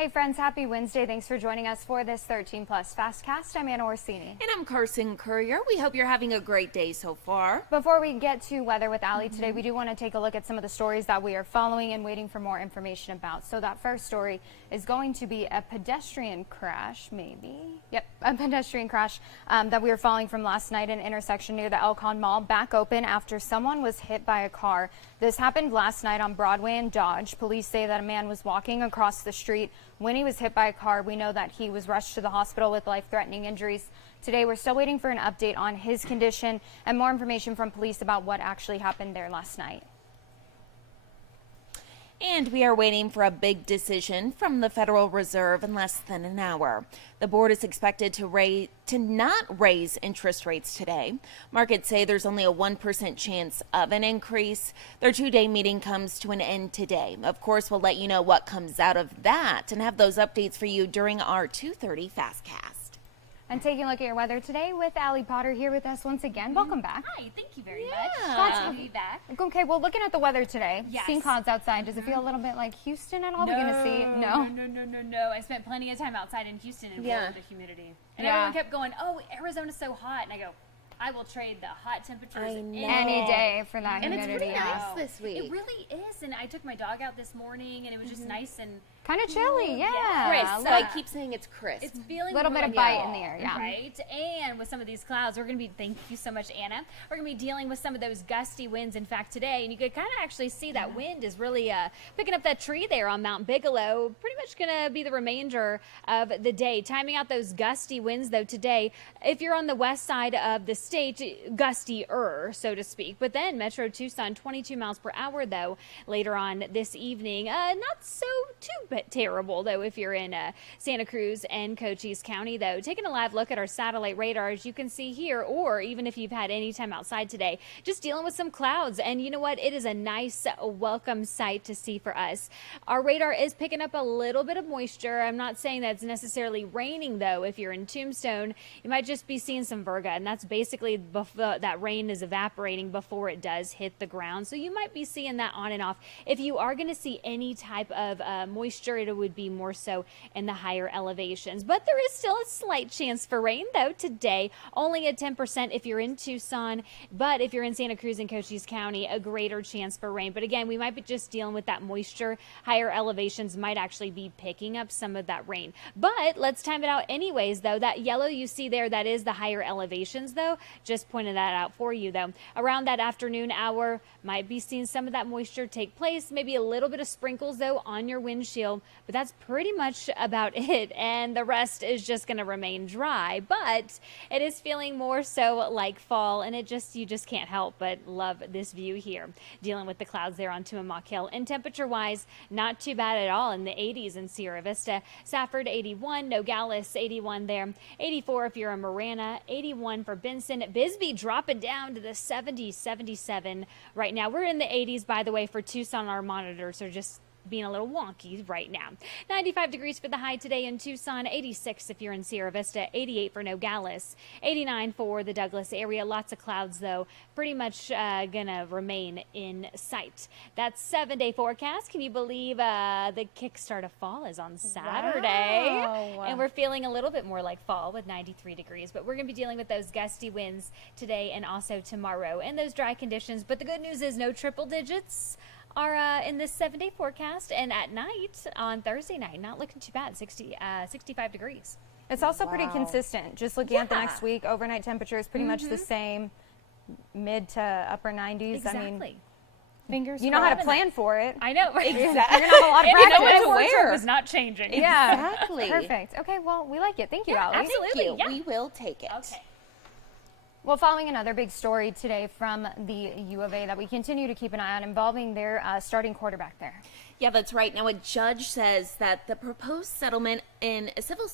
Hey friends, happy Wednesday. Thanks for joining us for this 13 Plus FastCast. I'm Anna Orsini. And I'm Carson Courier. We hope you're having a great day so far. Before we get to weather with Allie today, we do want to take a look at some of the stories that we are following and waiting for more information about. So that first story is going to be a pedestrian crash, maybe. Yep, a pedestrian crash that we were following from last night, an intersection near the Elkhorn Mall, back open after someone was hit by a car. This happened last night on Broadway and Dodge. Police say that a man was walking across the street when he was hit by a car. We know that he was rushed to the hospital with life-threatening injuries. Today, we're still waiting for an update on his condition and more information from police about what actually happened there last night. And we are waiting for a big decision from the Federal Reserve in less than an hour. The board is expected to not raise interest rates today. Markets say there's only a 1% chance of an increase. Their two-day meeting comes to an end today. Of course, we'll let you know what comes out of that and have those updates for you during our 2:30 FastCast. And taking a look at your weather today with Allie Potter here with us once again. Welcome back. Hi, thank you very much. Glad to be back. Okay, well, looking at the weather today, Yes. seeing clouds outside, does it feel a little bit like Houston at all? We're going to see. No. I spent plenty of time outside in Houston and with the humidity. And everyone kept going, oh, Arizona's so hot. And I go, I will trade the hot temperatures Any day for that And humidity. it's pretty nice this week. It really is. And I took my dog out this morning and it was just nice and Kind of chilly, yeah. Crisp. So I keep saying it's crisp. it's feeling A little bit of really bite good, in the air, yeah. Right? And with some of these clouds, we're going to be, thank you so much, Anna, we're going to be dealing with some of those gusty winds, in fact, today. And you could kind of actually see that wind is really picking up that tree there on Mount Bigelow. Pretty much going to be the remainder of the day. Timing out those gusty winds, though, today, if you're on the west side of the state, gustier, so to speak. But then Metro Tucson, 22 miles per hour, though, later on this evening. Not so too terrible, though, if you're in Santa Cruz and Cochise County, though. Taking a live look at our satellite radar, as you can see here, or even if you've had any time outside today, just dealing with some clouds. And you know what? It is a nice, welcome sight to see for us. Our radar is picking up a little bit of moisture. I'm not saying that it's necessarily raining, though. If you're in Tombstone, you might just be seeing some virga, and that's basically that rain is evaporating before it does hit the ground. So you might be seeing that on and off. If you are going to see any type of moisture, it would be more so in the higher elevations. But there is still a slight chance for rain, though, today. Only at 10% if you're in Tucson. But if you're in Santa Cruz and Cochise County, a greater chance for rain. But again, we might be just dealing with that moisture. Higher elevations might actually be picking up some of that rain. But let's time it out anyways, though. That yellow you see there, that is the higher elevations, though. Just pointed that out for you, though. Around that afternoon hour, might be seeing some of that moisture take place. Maybe a little bit of sprinkles, though, on your windshield. But that's pretty much about it, and the rest is just going to remain dry. But it is feeling more so like fall, and you just can't help but love this view here. Dealing with the clouds there on Tuamaque Hill, and temperature-wise, not too bad at all in the 80s in Sierra Vista. Safford 81, Nogales 81 there, 84 if you're in Marana, 81 for Benson. Bisbee dropping down to the 70s, 77 right now. We're in the 80s, by the way, for Tucson. Our monitors are just being a little wonky right now. 95 degrees for the high today in Tucson, 86 if you're in Sierra Vista, 88 for Nogales, 89 for the Douglas area. Lots of clouds, though, pretty much gonna remain in sight. That's 7-day forecast. Can you believe the kickstart of fall is on Saturday? Wow. And we're feeling a little bit more like fall with 93 degrees, but we're gonna be dealing with those gusty winds today and also tomorrow and those dry conditions. But the good news is no triple digits are in this 7-day forecast, and at night on Thursday night, not looking too bad, 65 degrees. It's also pretty consistent. Just looking at the next week, overnight temperature is pretty much the same, mid to upper 90s. Exactly. I mean, Fingers you know how to plan for it. I know. Exactly. You're going to have a lot of practice. And the wardrobe is not changing. Yeah, Exactly. perfect. Okay, well, we like it. Thank you, Allie. absolutely. Thank you. Yeah. We will take it. Okay. Well, following another big story today from the U of A that we continue to keep an eye on involving their starting quarterback there. Yeah, that's right. Now, a judge says that the proposed settlement in a civil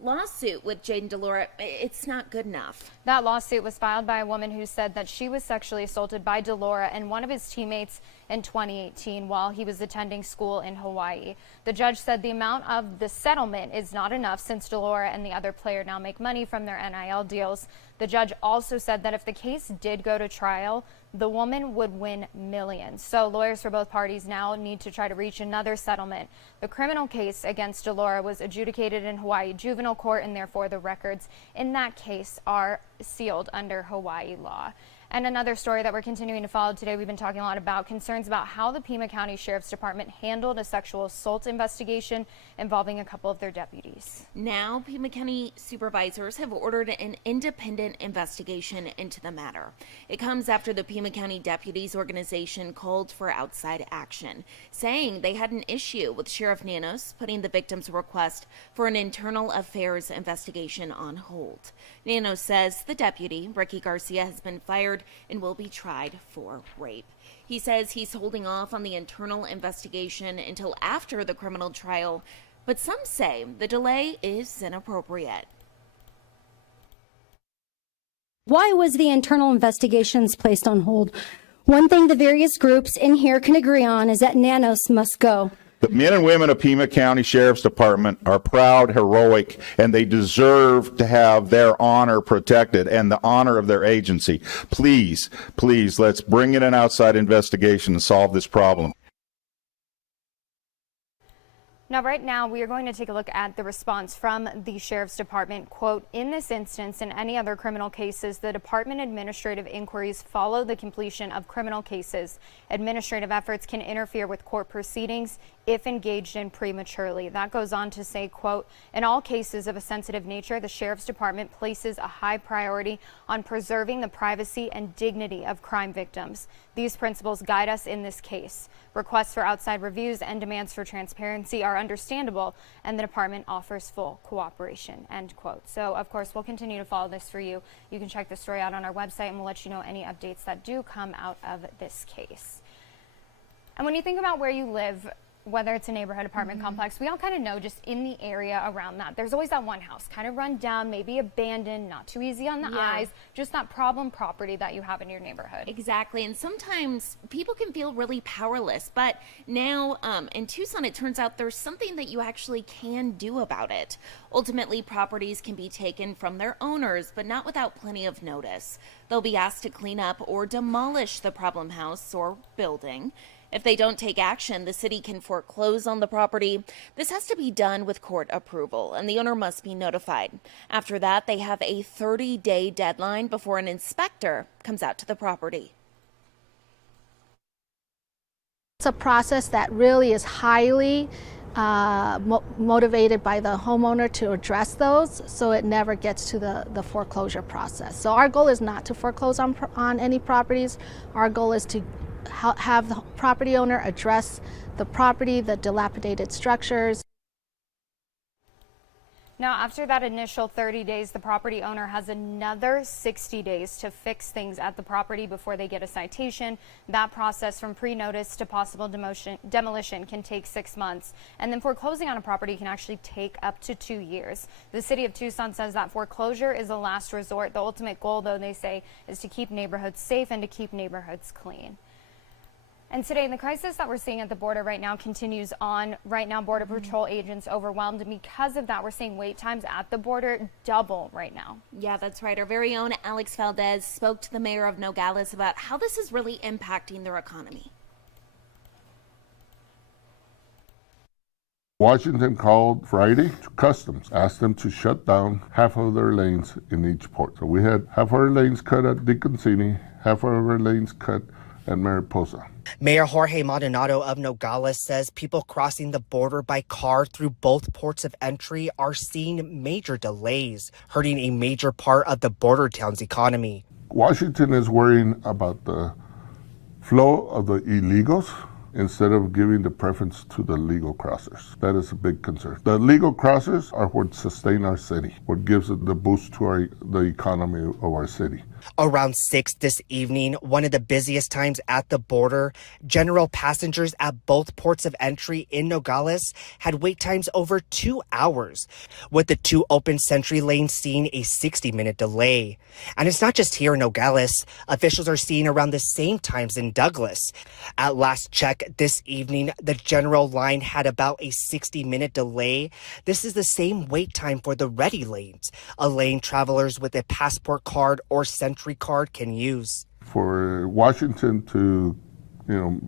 lawsuit with Jade and Delora, it's not good enough. That lawsuit was filed by a woman who said that she was sexually assaulted by Delora and one of his teammates in 2018 while he was attending school in Hawaii. The judge said the amount of the settlement is not enough since Delora and the other player now make money from their NIL deals. The judge also said that if the case did go to trial, the woman would win millions. So lawyers for both parties now need to try to reach another settlement. The criminal case against Delora was adjudicated in Hawaii juvenile court, and therefore the records in that case are sealed under Hawaii law. And another story that we're continuing to follow today, we've been talking a lot about concerns about how the Pima County Sheriff's Department handled a sexual assault investigation involving a couple of their deputies. Now, Pima County supervisors have ordered an independent investigation into the matter. It comes after the Pima County Deputies Organization called for outside action, saying they had an issue with Sheriff Nanos putting the victim's request for an internal affairs investigation on hold. Nanos says the deputy, Ricky Garcia, has been fired and will be tried for rape. He says he's holding off on the internal investigation until after the criminal trial, but some say the delay is inappropriate. Why was the internal investigations placed on hold? One thing the various groups in here can agree on is that Nanos must go. The men and women of Pima County Sheriff's Department are proud, heroic, and they deserve to have their honor protected and the honor of their agency. Please, please, let's bring in an outside investigation and solve this problem. Now, right now, we are going to take a look at the response from the Sheriff's Department. Quote, in this instance and any other criminal cases, the Department administrative inquiries follow the completion of criminal cases. Administrative efforts can interfere with court proceedings if engaged in prematurely. That goes on to say, quote, in all cases of a sensitive nature, the Sheriff's Department places a high priority on preserving the privacy and dignity of crime victims. These principles guide us in this case. Requests for outside reviews and demands for transparency are understandable, and the department offers full cooperation, end quote. So, of course, we'll continue to follow this for you. You can check the story out on our website, and we'll let you know any updates that do come out of this case. And when you think about where you live, whether it's a neighborhood apartment complex, we all kind of know just in the area around that, there's always that one house kind of run down, maybe abandoned, not too easy on the eyes, just that problem property that you have in your neighborhood. Exactly, and sometimes people can feel really powerless, but now in Tucson, it turns out there's something that you actually can do about it. Ultimately, properties can be taken from their owners, but not without plenty of notice. They'll be asked to clean up or demolish the problem house or building. If they don't take action, the city can foreclose on the property. This has to be done with court approval, and the owner must be notified. After that, they have a 30-day deadline before an inspector comes out to the property. It's a process that really is highly motivated by the homeowner to address those, so it never gets to the foreclosure process. So our goal is not to foreclose on any properties. Our goal is to have the property owner address the property, the dilapidated structures. Now, after that initial 30 days, the property owner has another 60 days to fix things at the property before they get a citation. That process from pre-notice to possible demolition can take 6 months. And then foreclosing on a property can actually take up to 2 years. The city of Tucson says that foreclosure is a last resort. The ultimate goal, though, they say, is to keep neighborhoods safe and to keep neighborhoods clean. And today, the crisis that we're seeing at the border right now continues on. Right now, Border Patrol agents overwhelmed. And because of that, we're seeing wait times at the border double right now. Yeah, that's right. Our very own Alex Valdez spoke to the mayor of Nogales about how this is really impacting their economy. Washington called Friday to Customs, asked them to shut down half of their lanes in each port. So we had half our lanes cut at Diconcini, half of our lanes cut at Mariposa. Mayor Jorge Maldonado of Nogales says people crossing the border by car through both ports of entry are seeing major delays, hurting a major part of the border town's economy. Washington is worrying about the flow of the illegals instead of giving the preference to the legal crossers. That is a big concern. The legal crossers are what sustain our city, what gives it the boost to the economy of our city. Around 6 this evening, one of the busiest times at the border, general passengers at both ports of entry in Nogales had wait times over 2 hours, with the 2 open Sentry lanes seeing a 60-minute delay. And it's not just here in Nogales. Officials are seeing around the same times in Douglas. At last check this evening, the general line had about a 60-minute delay. This is the same wait time for the ready lanes, a lane travelers with a passport card or Sentry card can use. For Washington to,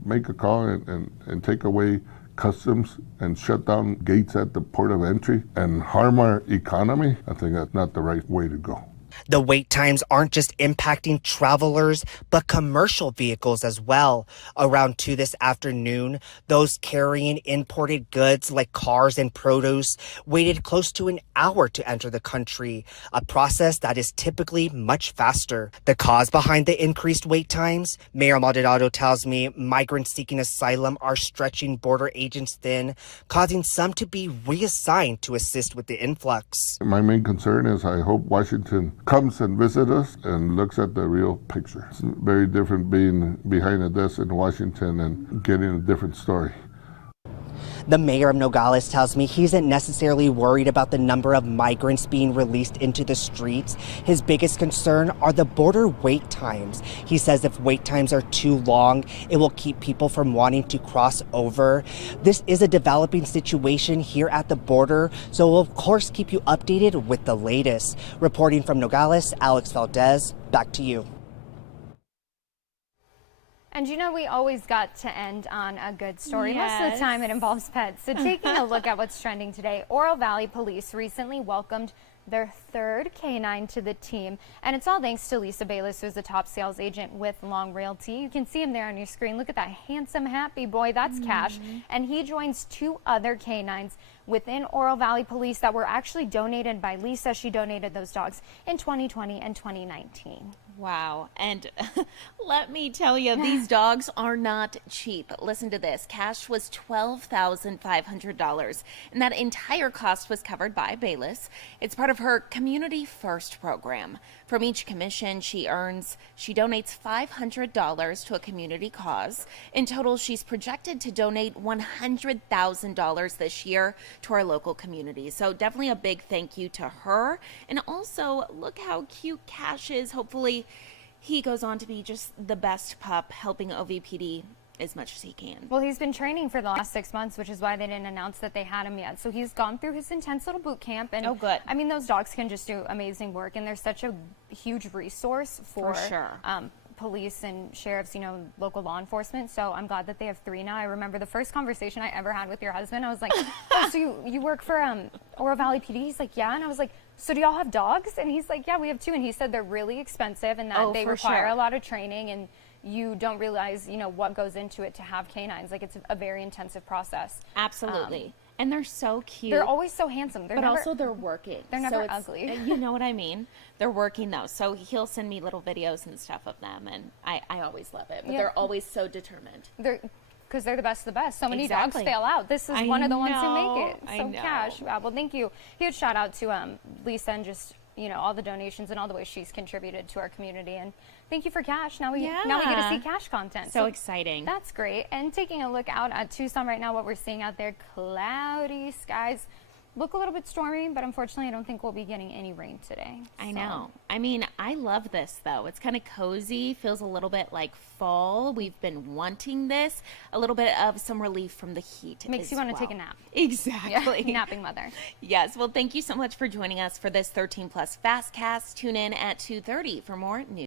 make a call and take away customs and shut down gates at the port of entry and harm our economy, I think that's not the right way to go. The wait times aren't just impacting travelers, but commercial vehicles as well. Around 2 this afternoon, those carrying imported goods like cars and produce waited close to an hour to enter the country, a process that is typically much faster. The cause behind the increased wait times? Mayor Maldonado tells me migrants seeking asylum are stretching border agents thin, causing some to be reassigned to assist with the influx. My main concern is I hope Washington comes and visits us and looks at the real picture. It's very different being behind a desk in Washington and getting a different story. The mayor of Nogales tells me he isn't necessarily worried about the number of migrants being released into the streets. His biggest concern are the border wait times. He says if wait times are too long, it will keep people from wanting to cross over. This is a developing situation here at the border, so we'll of course keep you updated with the latest. Reporting from Nogales, Alex Valdez, back to you. And we always got to end on a good story. Yes. Most of the time it involves pets. So taking a look at what's trending today, Oro Valley Police recently welcomed their 3rd canine to the team. And it's all thanks to Lisa Bayless, who's the top sales agent with Long Realty. You can see him there on your screen. Look at that handsome, happy boy. That's Cash. And he joins 2 other canines within Oro Valley Police that were actually donated by Lisa. She donated those dogs in 2020 and 2019. Wow. And let me tell you, these dogs are not cheap. Listen to this. Cash was $12,500, and that entire cost was covered by Bayless. It's part of her Community First program. From each commission she earns, she donates $500 to a community cause. In total, she's projected to donate $100,000 this year to our local community. So definitely a big thank you to her. And also, look how cute Cash is. Hopefully he goes on to be just the best pup, helping OVPD as much as he can. Well, he's been training for the last 6 months, which is why they didn't announce that they had him yet. So he's gone through his intense little boot camp. And oh, good. I mean, those dogs can just do amazing work, and they're such a huge resource for sure. Police and sheriffs, local law enforcement. So I'm glad that they have 3 now. I remember the first conversation I ever had with your husband. I was like, oh, so you work for Oro Valley PD? He's like, yeah. And I was like, so do y'all have dogs? And he's like, yeah, we have 2. And he said they're really expensive and that they require a lot of training, and you don't realize, what goes into it to have canines. Like, it's a very intensive process. Absolutely. And they're so cute. They're always so handsome. But also they're working. They're never ugly. You know what I mean? They're working though. So he'll send me little videos and stuff of them, and I always love it. But they're always so determined. Because they're the best of the best. So many Exactly. dogs fail out. This is one of the ones who make it. I So know. Cash, well, thank you. Huge shout out to Lisa and just all the donations and all the ways she's contributed to our community. And thank you for Cash. Now we get to see Cash content. So exciting. That's great. And taking a look out at Tucson right now, what we're seeing out there, cloudy skies. Look a little bit stormy, but unfortunately I don't think we'll be getting any rain today. I know. I mean, I love this though. It's kind of cozy, feels a little bit like fall. We've been wanting this, a little bit of some relief from the heat. Makes you want to take a nap. Exactly. Yeah, napping mother. Yes. Well, thank you so much for joining us for this 13 Plus FastCast. Tune in at 2:30 for more news.